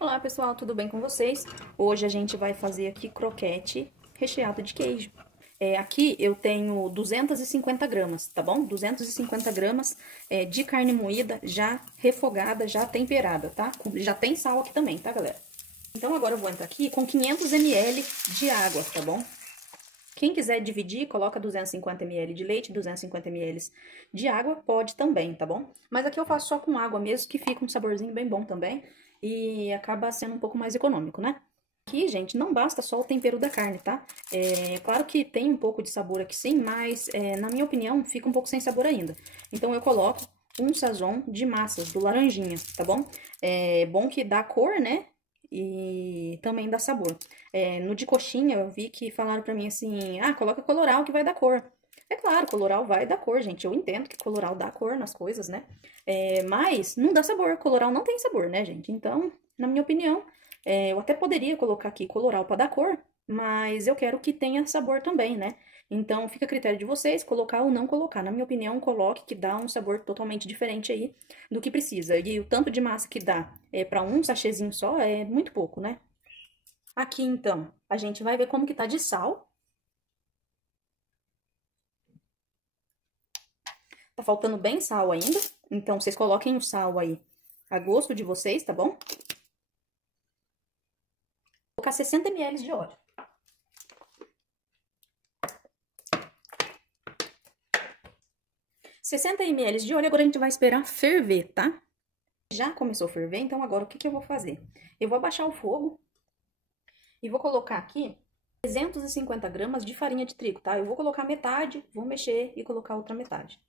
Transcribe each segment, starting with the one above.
Olá pessoal, tudo bem com vocês? Hoje a gente vai fazer aqui croquete recheado de queijo. Aqui eu tenho 250 gramas, tá bom? 250 gramas de carne moída já refogada, já temperada, tá? Já tem sal aqui também, tá, galera? Então agora eu vou entrar aqui com 500 ml de água, tá bom? Quem quiser dividir, coloca 250 ml de leite, 250 ml de água, pode também, tá bom? Mas aqui eu faço só com água mesmo, que fica um saborzinho bem bom também e acaba sendo um pouco mais econômico, né? Aqui, gente, não basta só o tempero da carne, tá? Claro que tem um pouco de sabor aqui sim, mas na minha opinião fica um pouco sem sabor ainda. Então eu coloco um sazon de massas do laranjinha, tá bom? É bom que dá cor, né? E também dá sabor. No de coxinha, eu vi que falaram pra mim assim, coloca coloral que vai dar cor. É claro, coloral vai dar cor, gente. Eu entendo que coloral dá cor nas coisas, né? Mas não dá sabor. Coloral não tem sabor, né, gente? Então, na minha opinião, eu até poderia colocar aqui coloral pra dar cor, mas eu quero que tenha sabor também, né? Então, fica a critério de vocês colocar ou não colocar. Na minha opinião, coloque que dá um sabor totalmente diferente aí do que precisa. E o tanto de massa que dá para um sachêzinho só é muito pouco, né? Aqui, então, a gente vai ver como que tá de sal. Tá faltando bem sal ainda, então vocês coloquem o sal aí a gosto de vocês, tá bom? Vou colocar 60 ml de óleo. 60 ml de óleo, agora a gente vai esperar ferver, tá? Já começou a ferver, então agora o que eu vou fazer? Eu vou abaixar o fogo e vou colocar aqui 350 gramas de farinha de trigo, tá? Eu vou colocar metade, vou mexer e colocar outra metade.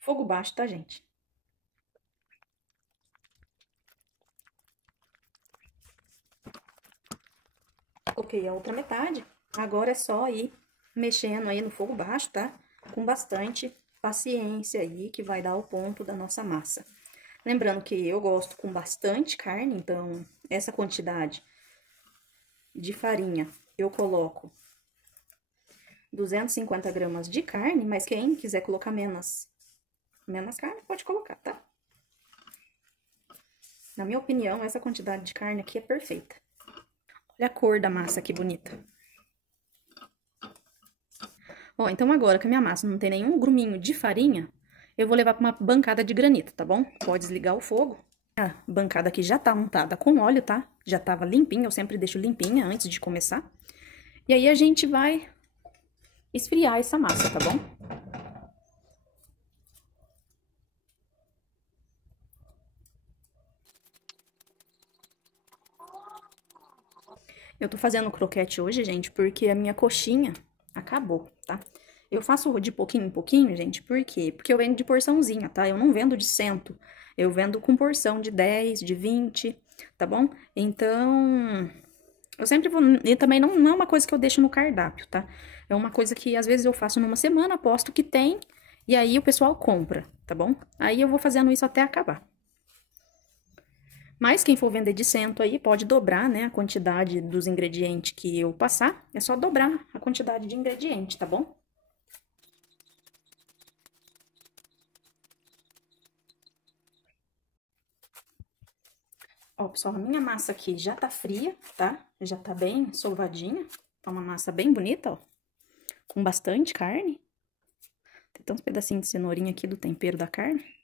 Fogo baixo, tá, gente? Coloquei a outra metade. Agora é só ir mexendo aí no fogo baixo, tá? Com bastante paciência aí, que vai dar o ponto da nossa massa. Lembrando que eu gosto com bastante carne, então essa quantidade de farinha eu coloco 250 gramas de carne, mas quem quiser colocar menos carne, pode colocar, tá? Na minha opinião, essa quantidade de carne aqui é perfeita. Olha a cor da massa, que bonita. Ó, então agora que a minha massa não tem nenhum gruminho de farinha, eu vou levar para uma bancada de granito, tá bom? Pode desligar o fogo. A bancada aqui já tá untada com óleo, tá? Já tava limpinha, eu sempre deixo limpinha antes de começar. E aí a gente vai esfriar essa massa, tá bom? Eu tô fazendo croquete hoje, gente, porque a minha coxinha acabou, tá? Eu faço de pouquinho em pouquinho, gente, por quê? Porque eu vendo de porçãozinha, tá? Eu não vendo de cento, eu vendo com porção de 10, de 20, tá bom? Então, eu sempre vou... E também não é uma coisa que eu deixo no cardápio, tá? É uma coisa que às vezes eu faço numa semana, aposto que tem, e aí o pessoal compra, tá bom? Aí eu vou fazendo isso até acabar. Mas quem for vender de cento aí pode dobrar, né, a quantidade dos ingredientes que eu passar. É só dobrar a quantidade de ingrediente, tá bom? Ó, pessoal, a minha massa aqui já tá fria, tá? Já tá bem solvadinha. Tá uma massa bem bonita, ó. Com bastante carne. Tem até uns pedacinhos de cenourinha aqui do tempero da carne.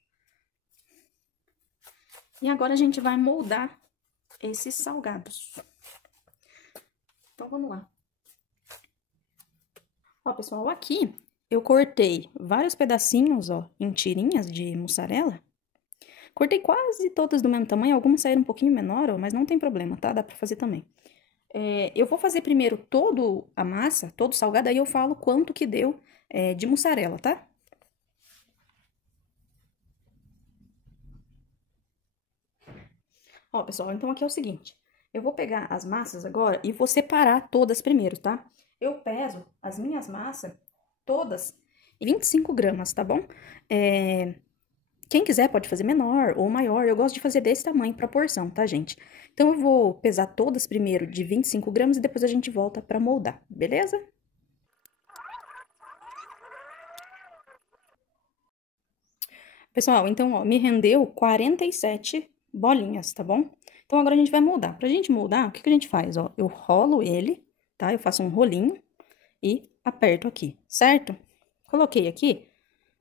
E agora a gente vai moldar esses salgados. Então, vamos lá. Ó, pessoal, aqui eu cortei vários pedacinhos, ó, em tirinhas de mussarela. Cortei quase todas do mesmo tamanho, algumas saíram um pouquinho menor, ó, mas não tem problema, tá? Dá pra fazer também. Eu vou fazer primeiro todo a massa, todo o salgado, aí eu falo quanto que deu de mussarela, tá? Ó, pessoal, então aqui é o seguinte. Eu vou pegar as massas agora e vou separar todas primeiro, tá? Eu peso as minhas massas, todas, em 25 gramas, tá bom? Quem quiser pode fazer menor ou maior, eu gosto de fazer desse tamanho pra porção, tá, gente? Então, eu vou pesar todas primeiro de 25 gramas e depois a gente volta pra moldar, beleza? Pessoal, então, ó, me rendeu 47 bolinhas, tá bom? Então, agora a gente vai moldar. Pra gente moldar, o que que a gente faz, ó? Eu rolo ele, tá? Eu faço um rolinho e aperto aqui, certo? Coloquei aqui,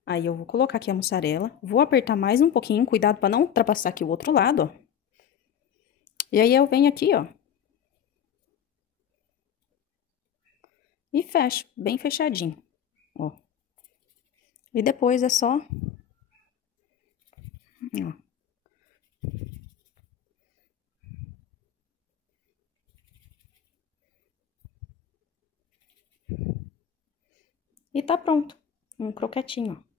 aí eu vou colocar aqui a mussarela, vou apertar mais um pouquinho, cuidado pra não ultrapassar aqui o outro lado, ó. E aí, eu venho aqui, ó. E fecho, bem fechadinho, ó. E depois é só... Ó. E tá pronto, um croquetinho, ó.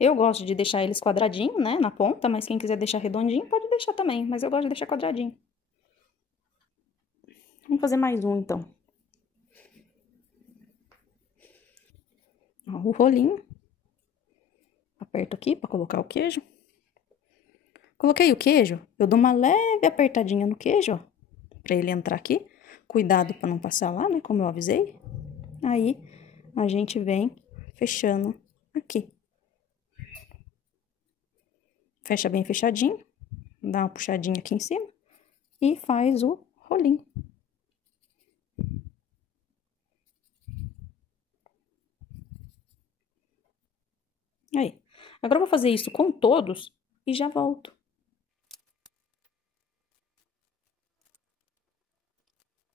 Eu gosto de deixar eles quadradinho, né, na ponta, mas quem quiser deixar redondinho, pode deixar também, mas eu gosto de deixar quadradinho. Vamos fazer mais um, então. Ó, o rolinho. Aperto aqui pra colocar o queijo. Coloquei o queijo, eu dou uma leve apertadinha no queijo, ó, pra ele entrar aqui. Cuidado pra não passar lá, né, como eu avisei. Aí, a gente vem fechando aqui. Fecha bem fechadinho, dá uma puxadinha aqui em cima e faz o rolinho. Aí. Agora eu vou fazer isso com todos e já volto.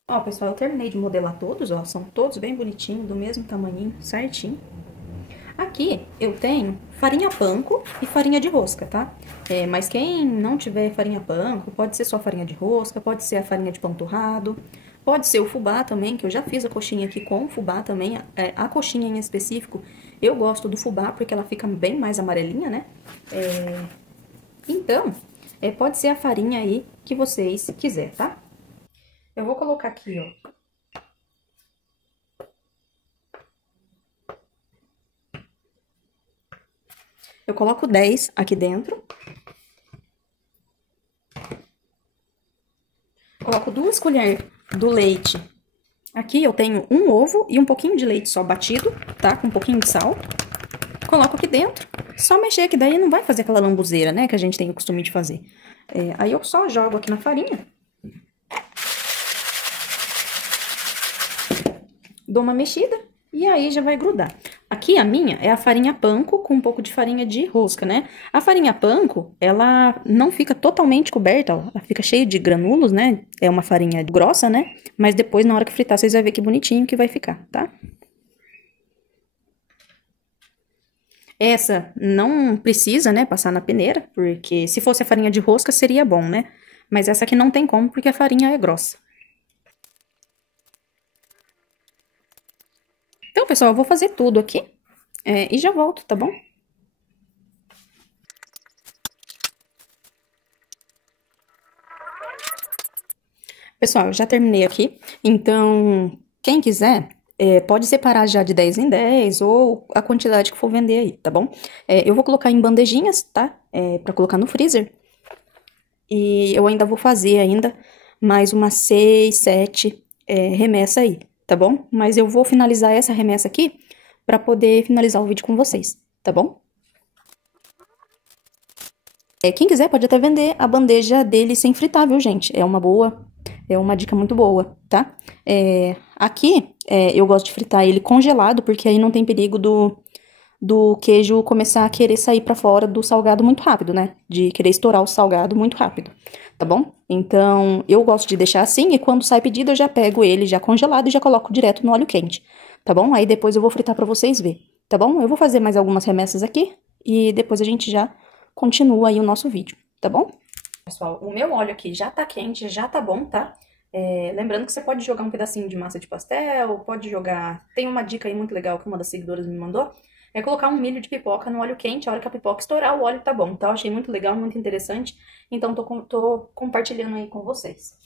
Ó, pessoal, eu terminei de modelar todos, ó, são todos bem bonitinhos, do mesmo tamanhinho, certinho. Aqui eu tenho farinha panko e farinha de rosca, tá? Mas quem não tiver farinha panko, pode ser só farinha de rosca, pode ser a farinha de pão torrado, pode ser o fubá também, que eu já fiz a coxinha aqui com o fubá também. A coxinha em específico, eu gosto do fubá porque ela fica bem mais amarelinha, né? Então, pode ser a farinha aí que vocês quiserem, tá? Eu vou colocar aqui, ó. Eu coloco 10 aqui dentro. Coloco 2 colheres do leite. Aqui eu tenho um ovo e um pouquinho de leite só batido, tá? Com um pouquinho de sal. Coloco aqui dentro. Só mexer, que daí não vai fazer aquela lambuzeira, né? Que a gente tem o costume de fazer. Aí eu só jogo aqui na farinha. Dou uma mexida e aí já vai grudar. Aqui a minha é a farinha panko com um pouco de farinha de rosca, né? A farinha panko, ela não fica totalmente coberta, ó. Ela fica cheia de granulos, né? É uma farinha grossa, né? Mas depois, na hora que fritar, vocês vão ver que bonitinho que vai ficar, tá? Essa não precisa, né, passar na peneira, porque se fosse a farinha de rosca seria bom, né? Mas essa aqui não tem como, porque a farinha é grossa. Então, pessoal, eu vou fazer tudo aqui e já volto, tá bom? Pessoal, eu já terminei aqui, então, quem quiser, pode separar já de 10 em 10 ou a quantidade que for vender aí, tá bom? Eu vou colocar em bandejinhas, tá? Pra colocar no freezer. E eu ainda vou fazer ainda mais umas 6, 7 remessa aí, tá bom? Mas eu vou finalizar essa remessa aqui pra poder finalizar o vídeo com vocês, tá bom? Quem quiser pode até vender a bandeja dele sem fritar, viu, gente? É uma dica muito boa, tá? Aqui, eu gosto de fritar ele congelado, porque aí não tem perigo do queijo começar a querer sair pra fora do salgado muito rápido, né? De querer estourar o salgado muito rápido, tá bom? Então, eu gosto de deixar assim, e quando sai pedido, eu já pego ele já congelado e já coloco direto no óleo quente, tá bom? Aí depois eu vou fritar pra vocês verem, tá bom? Eu vou fazer mais algumas remessas aqui, e depois a gente já continua aí o nosso vídeo, tá bom? Pessoal, o meu óleo aqui já tá quente, já tá bom, tá? Lembrando que você pode jogar um pedacinho de massa de pastel, pode jogar... Tem uma dica aí muito legal que uma das seguidoras me mandou, colocar um milho de pipoca no óleo quente, a hora que a pipoca estourar, o óleo tá bom, tá? Eu achei muito legal, muito interessante, então tô compartilhando aí com vocês.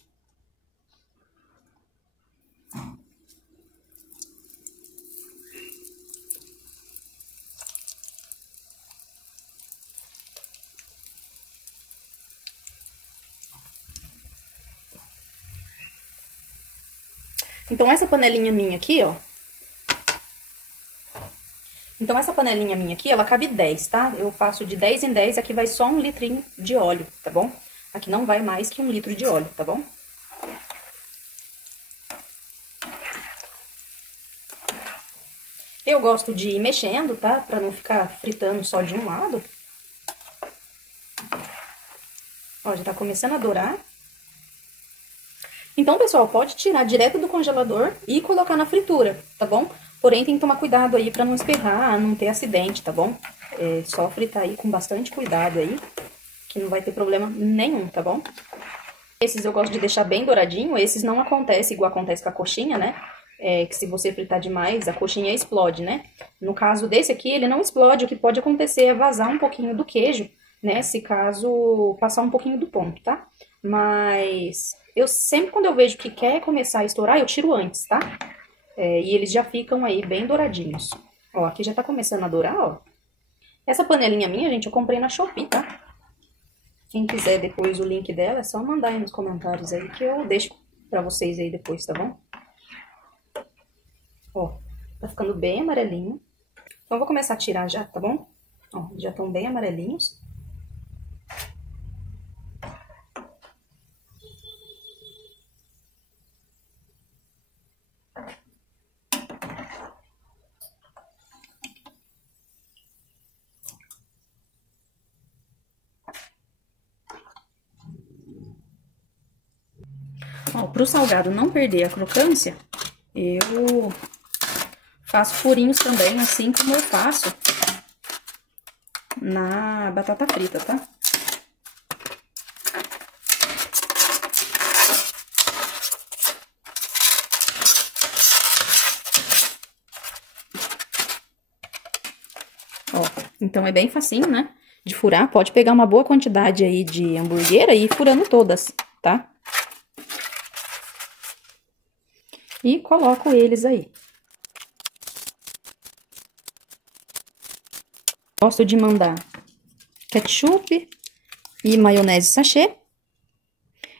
Então, essa panelinha minha aqui, ó, Então, essa panelinha minha aqui, ela cabe 10, tá? Eu faço de 10 em 10, aqui vai só 1 litrinho de óleo, tá bom? Aqui não vai mais que 1 litro de óleo, tá bom? Eu gosto de ir mexendo, tá? Pra não ficar fritando só de um lado. Ó, já tá começando a dourar. Então, pessoal, pode tirar direto do congelador e colocar na fritura, tá bom? Porém, tem que tomar cuidado aí pra não esperrar, não ter acidente, tá bom? É só fritar aí com bastante cuidado aí, que não vai ter problema nenhum, tá bom? Esses eu gosto de deixar bem douradinho, esses não acontece igual acontece com a coxinha, né? Que se você fritar demais, a coxinha explode, né? No caso desse aqui, ele não explode, o que pode acontecer é vazar um pouquinho do queijo, né? Se caso passar um pouquinho do ponto, tá? Mas eu sempre, quando eu vejo que quer começar a estourar, eu tiro antes, tá? E eles já ficam aí bem douradinhos. Ó, aqui já tá começando a dourar, ó. Essa panelinha minha, gente, eu comprei na Shopee, tá? Quem quiser depois o link dela, é só mandar aí nos comentários aí que eu deixo pra vocês aí depois, tá bom? Ó, tá ficando bem amarelinho. Então, eu vou começar a tirar já, tá bom? Ó, já estão bem amarelinhos. Ó, pro salgado não perder a crocância, eu faço furinhos também, assim como eu faço na batata frita, tá? Ó, então é bem facinho, né? De furar, pode pegar uma boa quantidade aí de hamburguera e ir furando todas, tá? E coloco eles aí. Gosto de mandar ketchup e maionese sachê.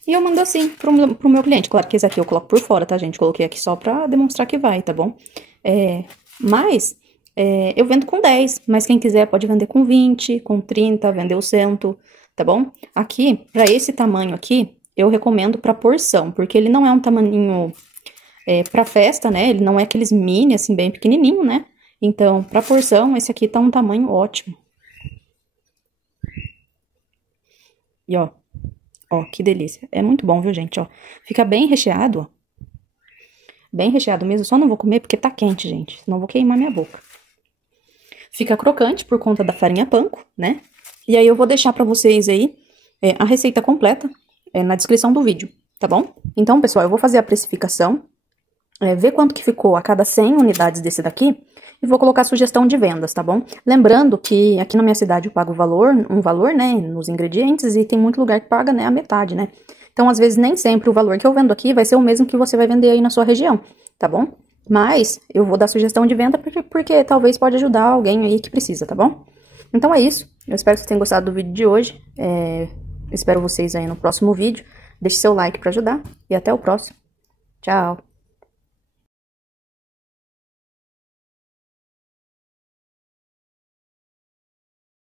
E eu mando assim pro meu cliente. Claro que esse aqui eu coloco por fora, tá, gente? Coloquei aqui só pra demonstrar que vai, tá bom? Mas eu vendo com 10, mas quem quiser pode vender com 20, com 30, vender o cento, tá bom? Aqui, pra esse tamanho aqui, eu recomendo pra porção, porque ele não é um tamanho pra festa, né? Ele não é aqueles mini, assim, bem pequenininho, né? Então, pra porção, esse aqui tá um tamanho ótimo. E, ó, que delícia. É muito bom, viu, gente? Ó, fica bem recheado, ó. Bem recheado mesmo. Só não vou comer porque tá quente, gente. Senão vou queimar minha boca. Fica crocante por conta da farinha panko, né? E aí eu vou deixar pra vocês aí a receita completa na descrição do vídeo, tá bom? Então, pessoal, eu vou fazer a precificação, ver quanto que ficou a cada 100 unidades desse daqui e vou colocar sugestão de vendas, tá bom? Lembrando que aqui na minha cidade eu pago um valor, né, nos ingredientes e tem muito lugar que paga, né, a metade, né? Então, às vezes, nem sempre o valor que eu vendo aqui vai ser o mesmo que você vai vender aí na sua região, tá bom? Mas eu vou dar sugestão de venda porque talvez pode ajudar alguém aí que precisa, tá bom? Então é isso. Eu espero que vocês tenham gostado do vídeo de hoje. Espero vocês aí no próximo vídeo. Deixe seu like pra ajudar e até o próximo. Tchau!